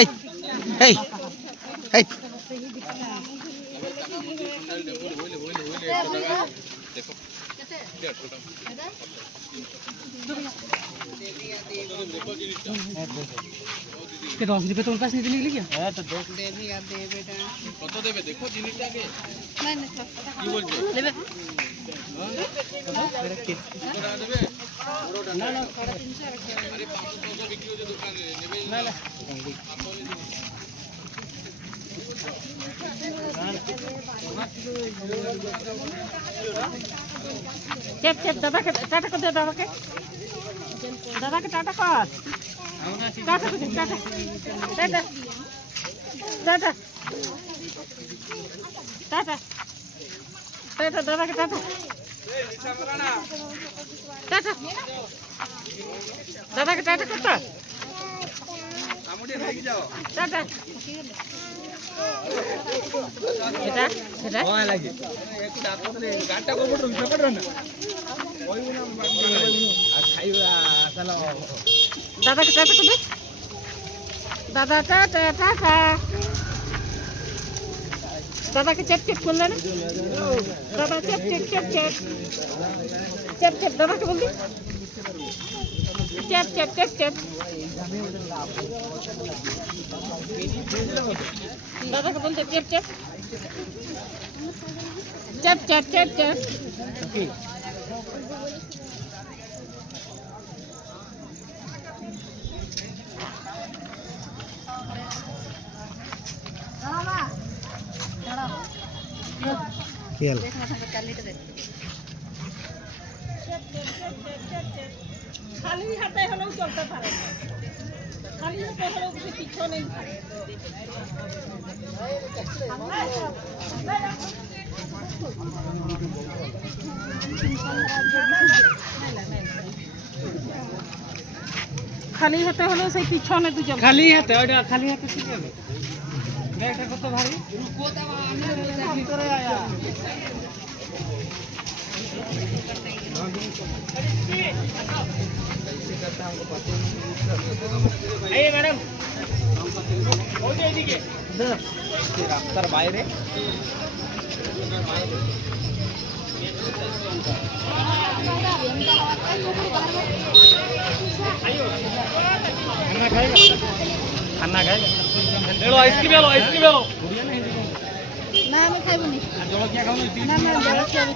এই এই এই के 10 रुपए तो उनका से निकल गया है तो देख ले भी यार दे बेटा কত দেবে দেখো জিনিসটা আগে नहीं नहीं কি বলছো लेबे কত দেবে ना ना 350 रखे আরে 500 টাকা বিক্রি হচ্ছে দোকানে নেবে ना ना चेप चेप दादा के टाटा को दे दादा के टाटा कर टाटा को दे टाटा टाटा टाटा टाटा टाटा दादा के टाटा टाटा दादा के टाटा करता टाटा এটা এটা ভয় লাগে একটু ডাক্তারে গাড়টা কোন পড়ো ভিতরে পড়ো না ওই না আর খাইবা চলো দাদা কে টাটা করে দাদা টাটা টাটা দাদা কে চেপ চেপ করলে না দাদা চেপ চেপ চেপ চেপ চেপ চেপ দাদা কে বলদি চেপ চেপ চেপ চেপ दादा को बोलते चेप चेप चेप चेप चेप चेप খেয়াল খালি হাতে হলেও চলতে পারে খালি হাতে হলেও কিছু পিছনে খালি হাতে হলেও সেই পিছনে তুই চল খালি হাতে ওটা খালি হাতে ঠিক হবে ব্যাগটা কত ভারী ভিতরে আয়া এই ম্যাডাম ওই যে এদিকে রাস্তার বাইরে खाना खाएगा खाना खाएगा एलो आइसक्रीम एलो না আমি খাইব নি जलकिया खाओ না না